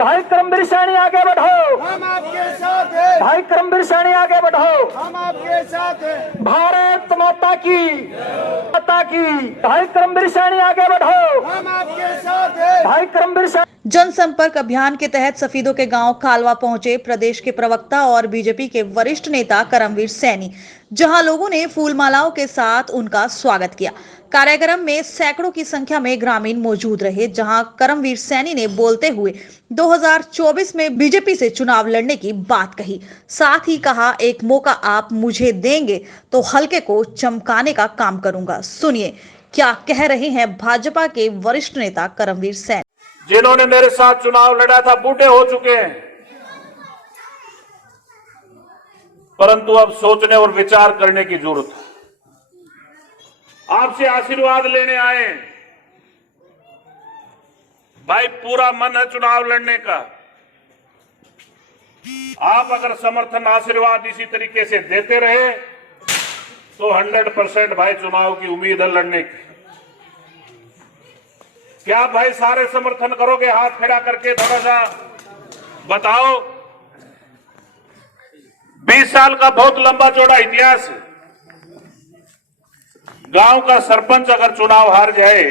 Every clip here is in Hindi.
भाई करमवीर सैनी आगे बढ़ो, हम आपके साथ हैं। भाई करमवीर सैनी आगे बढ़ो, हम आपके साथ हैं। भारत माता की, माता की। भाई करमवीर सैनी आगे बढ़ो, हम आपके साथ हैं। भाई करमवीर सैनी। जनसंपर्क अभियान के तहत सफीदों के गांव खालवा पहुंचे प्रदेश के प्रवक्ता और बीजेपी के वरिष्ठ नेता करमवीर सैनी, जहां लोगों ने फूलमालाओं के साथ उनका स्वागत किया। कार्यक्रम में सैकड़ों की संख्या में ग्रामीण मौजूद रहे, जहां करमवीर सैनी ने बोलते हुए 2024 में बीजेपी से चुनाव लड़ने की बात कही। साथ ही कहा, एक मौका आप मुझे देंगे तो हल्के को चमकाने का काम करूंगा। सुनिए क्या कह रहे हैं भाजपा के वरिष्ठ नेता करमवीर सैनी। जिन्होंने मेरे साथ चुनाव लड़ा था बूढ़े हो चुके हैं, परंतु अब सोचने और विचार करने की जरूरत है। आपसे आशीर्वाद लेने आए भाई, पूरा मन है चुनाव लड़ने का। आप अगर समर्थन आशीर्वाद इसी तरीके से देते रहे तो 100% भाई चुनाव की उम्मीद है लड़ने की। क्या भाई सारे समर्थन करोगे? हाथ खड़ा करके थोड़ा सा बताओ। 20 साल का बहुत लंबा चौड़ा इतिहास है। गांव का सरपंच अगर चुनाव हार जाए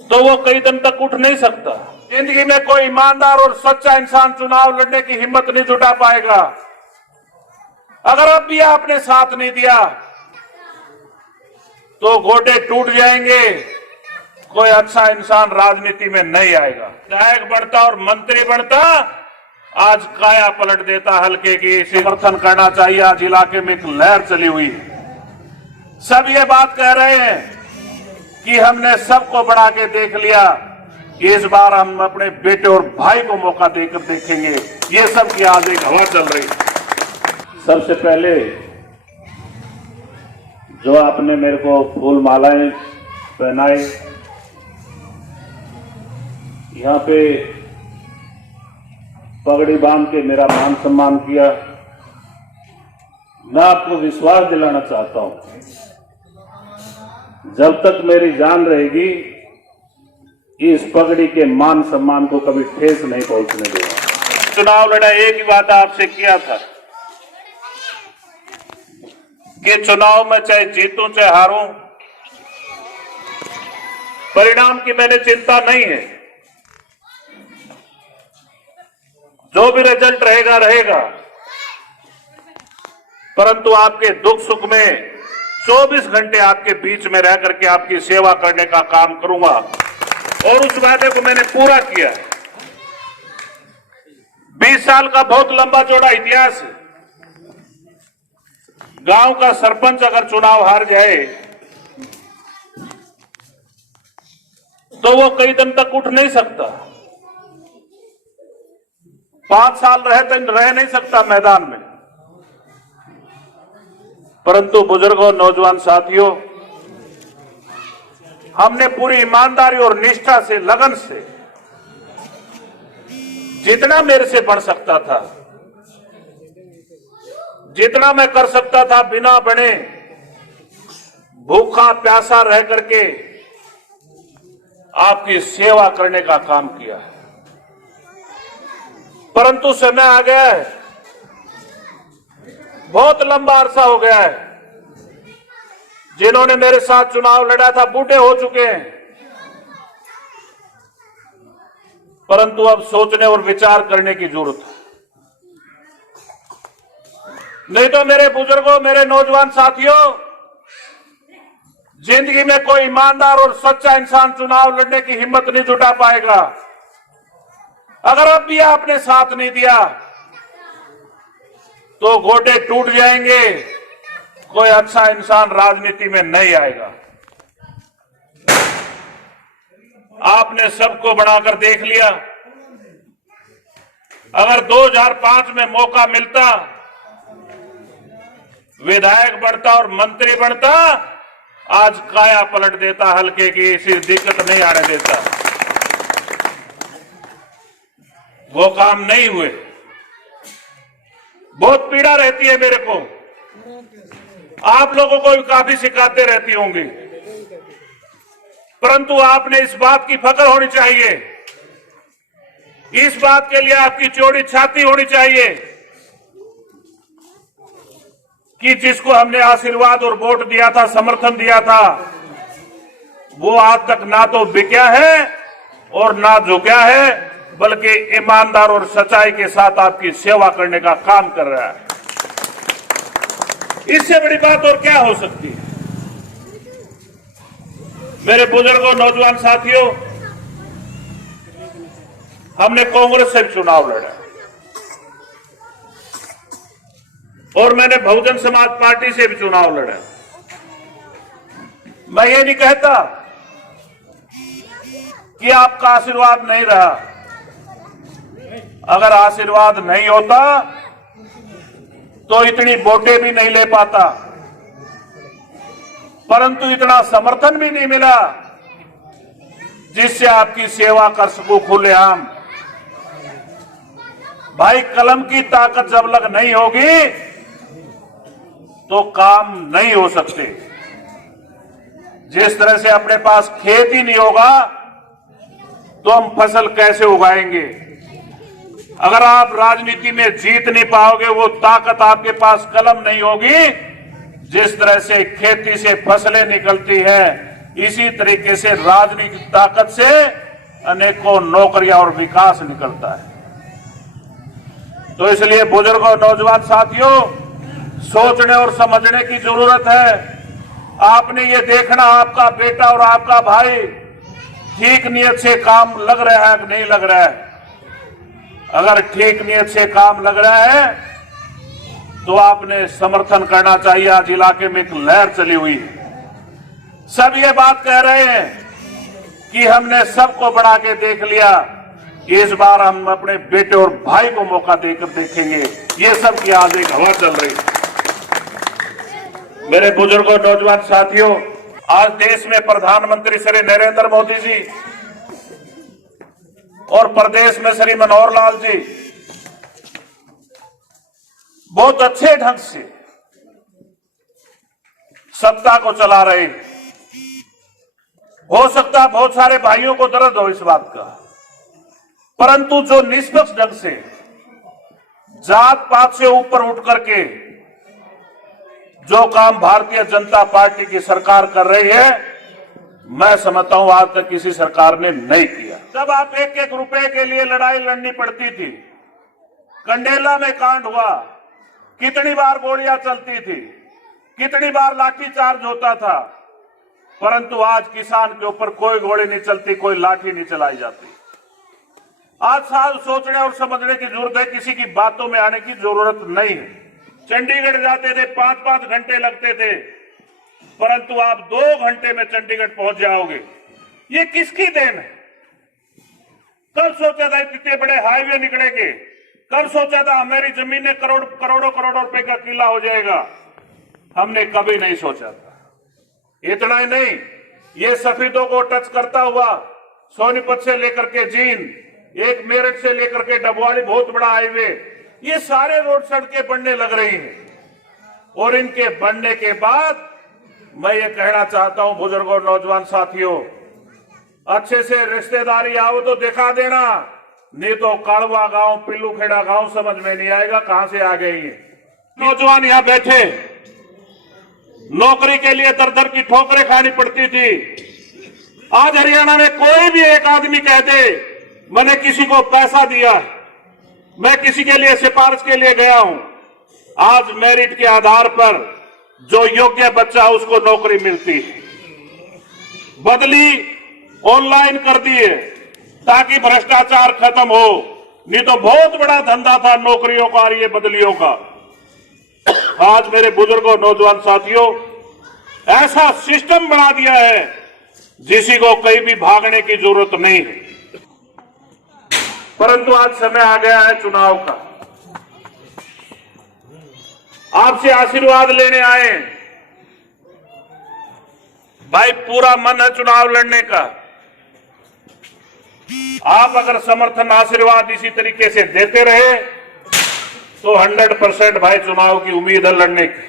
तो वो कई दिन तक उठ नहीं सकता। जिंदगी में कोई ईमानदार और सच्चा इंसान चुनाव लड़ने की हिम्मत नहीं जुटा पाएगा। अगर अब भी आपने साथ नहीं दिया तो गोडे टूट जाएंगे, कोई अच्छा इंसान राजनीति में नहीं आएगा। विधायक बनता और मंत्री बनता, आज काया पलट देता हल्के की। समर्थन करना चाहिए। आज इलाके में एक लहर चली हुई है। सब ये बात कह रहे हैं कि हमने सबको बढ़ा के देख लिया, इस बार हम अपने बेटे और भाई को मौका देकर देखेंगे। ये सब की आज एक हवा चल रही है। सबसे पहले जो आपने मेरे को फूल मालाएं पहनाई, यहाँ पे पगड़ी बांध के मेरा मान सम्मान किया, मैं आपको विश्वास दिलाना चाहता हूं, जब तक मेरी जान रहेगी इस पगड़ी के मान सम्मान को कभी ठेस नहीं पहुंचने देगा। चुनाव लड़ा, एक ही बात आपसे किया था कि चुनाव में चाहे जीतूं चाहे हारूं, परिणाम की मैंने चिंता नहीं है। जो भी रिजल्ट रहेगा रहेगा, परंतु आपके दुख सुख में 24 घंटे आपके बीच में रह करके आपकी सेवा करने का काम करूंगा और उस वादे को मैंने पूरा किया। 20 साल का बहुत लंबा चौड़ा इतिहास है। गांव का सरपंच अगर चुनाव हार जाए तो वो कई दिन तक उठ नहीं सकता। 5 साल रह नहीं सकता मैदान में। परंतु बुजुर्गों, नौजवान साथियों, हमने पूरी ईमानदारी और निष्ठा से, लगन से जितना मेरे से बढ़ सकता था, जितना मैं कर सकता था, बिना बने भूखा प्यासा रह करके आपकी सेवा करने का काम किया है। परंतु समय आ गया है, बहुत लंबा अरसा हो गया है। जिन्होंने मेरे साथ चुनाव लड़ा था बूढ़े हो चुके हैं, परंतु अब सोचने और विचार करने की जरूरत है। नहीं तो मेरे बुजुर्गों, मेरे नौजवान साथियों, जिंदगी में कोई ईमानदार और सच्चा इंसान चुनाव लड़ने की हिम्मत नहीं जुटा पाएगा। अगर अब भी आपने साथ नहीं दिया तो गोडे टूट जाएंगे, कोई अच्छा इंसान राजनीति में नहीं आएगा। आपने सबको बढ़ाकर देख लिया। अगर 2005 में मौका मिलता, विधायक बनता और मंत्री बनता, आज काया पलट देता हल्के की। इसी दिक्कत नहीं आने देता। वो काम नहीं हुए। बहुत पीड़ा रहती है मेरे को, आप लोगों को भी काफी सिखाते रहती होंगी। परंतु आपने इस बात की फक्र होनी चाहिए, इस बात के लिए आपकी चौड़ी छाती होनी चाहिए कि जिसको हमने आशीर्वाद और वोट दिया था, समर्थन दिया था, वो आज तक ना तो बिका है और ना झुका है, बल्कि ईमानदार और सच्चाई के साथ आपकी सेवा करने का काम कर रहा है। इससे बड़ी बात और क्या हो सकती है? मेरे बुजुर्गों, नौजवान साथियों, हमने कांग्रेस से भी चुनाव लड़ा और मैंने बहुजन समाज पार्टी से भी चुनाव लड़ा। मैं ये नहीं कहता कि आपका आशीर्वाद नहीं रहा। अगर आशीर्वाद नहीं होता तो इतनी वोटें भी नहीं ले पाता, परंतु इतना समर्थन भी नहीं मिला जिससे आपकी सेवा कर सकूं खुलेआम। भाई, कलम की ताकत जब लग नहीं होगी तो काम नहीं हो सकते। जिस तरह से अपने पास खेत ही नहीं होगा तो हम फसल कैसे उगाएंगे? अगर आप राजनीति में जीत नहीं पाओगे, वो ताकत आपके पास कलम नहीं होगी। जिस तरह से खेती से फसलें निकलती है, इसी तरीके से राजनीतिक ताकत से अनेकों नौकरियां और विकास निकलता है। तो इसलिए बुजुर्गों, नौजवान साथियों, सोचने और समझने की जरूरत है। आपने ये देखना, आपका बेटा और आपका भाई ठीक नियत से काम लग रहा है कि नहीं लग रहा है। अगर ठीक नियत से काम लग रहा है तो आपने समर्थन करना चाहिए। आज इलाके में एक लहर चली हुई है, सब ये बात कह रहे हैं कि हमने सबको बढ़ा के देख लिया, इस बार हम अपने बेटे और भाई को मौका देकर देखेंगे। ये सब की आज एक हवा चल रही है। मेरे बुजुर्गों, नौजवान साथियों, आज देश में प्रधानमंत्री श्री नरेंद्र मोदी जी और प्रदेश में श्री मनोहर लाल जी बहुत अच्छे ढंग से सत्ता को चला रहे हैं। हो सकता है बहुत सारे भाइयों को दर्द हो इस बात का, परंतु जो निष्पक्ष ढंग से जात पात से ऊपर उठ करके जो काम भारतीय जनता पार्टी की सरकार कर रही है, मैं समझता हूं आज तक किसी सरकार ने नहीं किया। जब आप एक एक रुपए के लिए लड़ाई लड़नी पड़ती थी, कंडेला में कांड हुआ, कितनी बार गोलियां चलती थी, कितनी बार लाठीचार्ज होता था, परंतु आज किसान के ऊपर कोई गोली नहीं चलती, कोई लाठी नहीं चलाई जाती। आज साल सोचने और समझने की जरूरत है, किसी की बातों में आने की जरूरत नहीं है। चंडीगढ़ जाते थे, 5-5 घंटे लगते थे, परंतु आप 2 घंटे में चंडीगढ़ पहुंच जाओगे। ये किसकी देन है? कब सोचा था इतने बड़े हाईवे निकलेंगे? कब सोचा था हमारी जमीनें करोड़ों रुपए का किला हो जाएगा? हमने कभी नहीं सोचा था। इतना ही नहीं, ये सफेदों को टच करता हुआ सोनीपत से लेकर के जींद, एक मेरठ से लेकर के डबवाली, बहुत बड़ा हाईवे, ये सारे रोड सड़कें बनने लग रही हैं। और इनके बनने के बाद मैं ये कहना चाहता हूं बुजुर्गों, नौजवान साथियों, अच्छे से रिश्तेदारी आओ तो दिखा देना, नहीं तो कालवा गांव, पिल्लू खेड़ा गांव समझ में नहीं आएगा कहां से आ गई है। नौजवान यहां बैठे, नौकरी के लिए दर दर की ठोकरें खानी पड़ती थी। आज हरियाणा में कोई भी एक आदमी कह दे मैंने किसी को पैसा दिया, मैं किसी के लिए सिफारिश के लिए गया हूं, आज मेरिट के आधार पर जो योग्य बच्चा उसको नौकरी मिलती है। बदली ऑनलाइन कर दिए ताकि भ्रष्टाचार खत्म हो, नहीं तो बहुत बड़ा धंधा था नौकरियों का और ये बदलियों का। आज मेरे बुजुर्गों, नौजवान साथियों, ऐसा सिस्टम बना दिया है जिसी को कहीं भी भागने की जरूरत नहीं है। परंतु आज समय आ गया है चुनाव का, आपसे आशीर्वाद लेने आए। भाई, पूरा मन है चुनाव लड़ने का। आप अगर समर्थन, आशीर्वाद इसी तरीके से देते रहे तो 100% भाई चुनाव की उम्मीद है लड़ने की।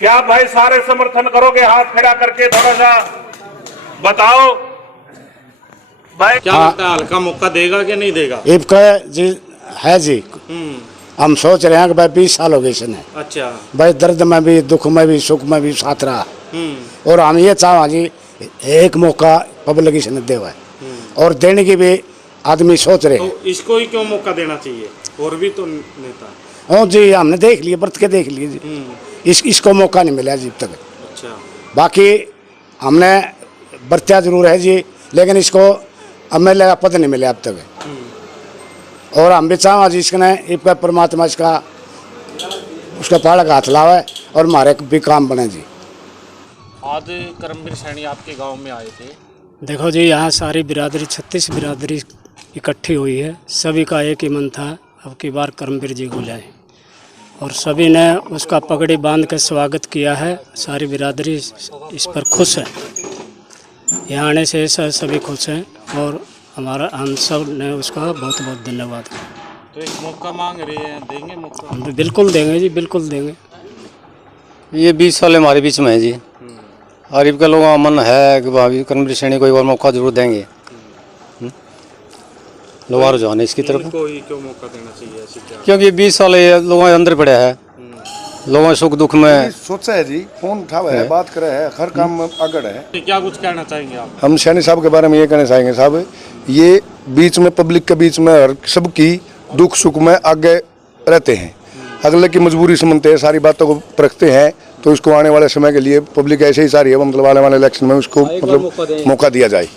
क्या भाई सारे समर्थन करोगे? हाथ खड़ा करके थोड़ा सा बताओ भाई। क्या लगता है हल्का मौका देगा कि नहीं देगा? इनका जी है जी, हम सोच रहे हैं कि भाई 20 साल हो गए इसने, अच्छा। भाई दर्द में भी, दुख में भी, सुख में भी साथ रहा, और हम ये चाह जी एक मौका पब्लिक इसने दे हुआ है, और देने की भी आदमी सोच रहे हैं। तो इसको ही क्यों मौका देना चाहिए? और भी तो नेता। हाँ जी, हमने देख लिए, बरत के देख लिए जी, इसको मौका नहीं मिला जी अब तक। अच्छा। बाकी हमने बरतिया जरूर है जी, लेकिन इसको एमएलए का पद नहीं मिला अब तक, और हम भी चाह जी इसका परमात्मा इसका उसका पहाड़ का हाथ लावा है और हमारे भी काम बने जी। आज करमवीर सैनी आपके गांव में आए थे। देखो जी, यहाँ सारी बिरादरी 36 बिरादरी इकट्ठी हुई है, सभी का एक ही मन था अब की बार करमवीर जी को लाए, और सभी ने उसका पगड़ी बांध के स्वागत किया है। सारी बिरादरी इस पर खुश है, यहाँ आने से सभी खुश हैं, और हम सब ने उसका बहुत बहुत धन्यवाद। तो एक मौका मांग रहे हैं, देंगे मौका? हम तो बिल्कुल देंगे जी, बिल्कुल देंगे। ये 20 साल हमारे बीच में है जी, गरीब के लोगों का मन है कि भाभी करमवीर सैनी को एक बार मौका जरूर देंगे। लोग आ रुझान है इसकी तरफ, इनको ही क्यों मौका देना चाहिए ऐसी क्या? क्योंकि 20 साल ये लोगों के अंदर पड़े है, लोगों के सुख दुख में सोचा है जी, फोन उठावा है, बात करे है, हर काम में आगड़ है। तो क्या कुछ कहना चाहेंगे आप? हम सैनी साहब के बारे में ये कहना चाहेंगे, साहब ये बीच में पब्लिक के बीच में हर सबकी दुख सुख में आगे रहते हैं, अगले की मजबूरी समझते हैं, सारी बातों को परखते हैं, तो उसको आने वाले समय के लिए पब्लिक ऐसे ही सारी है, मतलब आने वाले इलेक्शन में उसको मतलब मौका दिया जाए।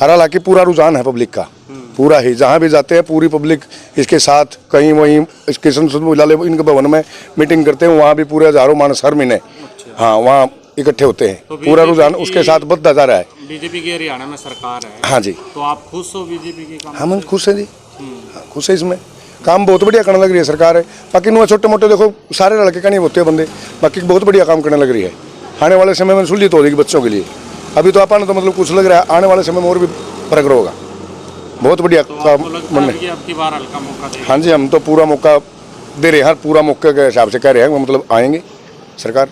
हालांकि पूरा रुझान है पब्लिक का, पूरा ही, जहाँ भी जाते हैं पूरी पब्लिक इसके साथ, कहीं वहीं इसके संसद विद्यालय इनके भवन में मीटिंग करते हैं, वहाँ भी पूरे हजारों मानस हर महीने हाँ वहाँ इकट्ठे होते हैं, तो पूरा रुझान उसके साथ बढ़ता जा रहा है। बीजेपी की हरियाणा में सरकार है। हाँ जी, तो आप खुश हो बीजेपी के काम? हम खुश हैं जी, खुश है, इसमें काम बहुत बढ़िया करने लग रही है सरकार है। बाकी नुआ छोटे मोटे देखो सारे लड़के का नहीं होते बंदे, बाकी बहुत बढ़िया काम करने लग रही है। आने वाले समय में सुलझित हो जाएगी बच्चों के लिए, अभी तो अपन तो मतलब कुछ लग रहा है, आने वाले समय में और भी फर्क होगा, बहुत बढ़िया काम बनने। आपकी बार हल्का मौका देंगे? हाँ जी, हम तो पूरा मौका दे रहे हैं, पूरा मौके के हिसाब से कह रहे हैं, मतलब आएंगे सरकार।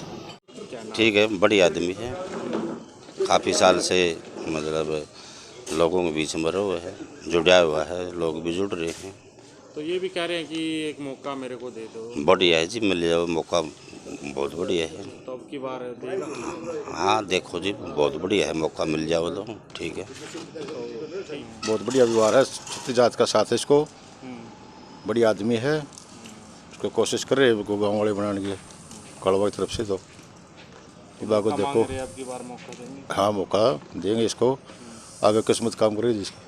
ठीक है, बड़ी आदमी है, काफ़ी साल से मतलब लोगों के बीच में रहा है, जुड़ा हुआ है, लोग भी जुड़ रहे हैं। तो ये भी कह रहे हैं कि एक मौका मेरे को दे दो। बढ़िया है जी, मिल जाए मौका, बहुत बढ़िया है। तो अब की बार देगा? हाँ देखो जी, बहुत बढ़िया है, मौका मिल जाओ तो ठीक है। बहुत बढ़िया व्यवहार है, छत्तीस जात का साथ है, इसको बढ़िया आदमी है, उसको कोशिश कर रहे हैं गाँव वाले बनाने की कड़वा की तरफ से। तो को देखो, अब की बार मौका देंगे? हाँ मौका देंगे इसको, आगे किस्मत काम करेगी जिसकी।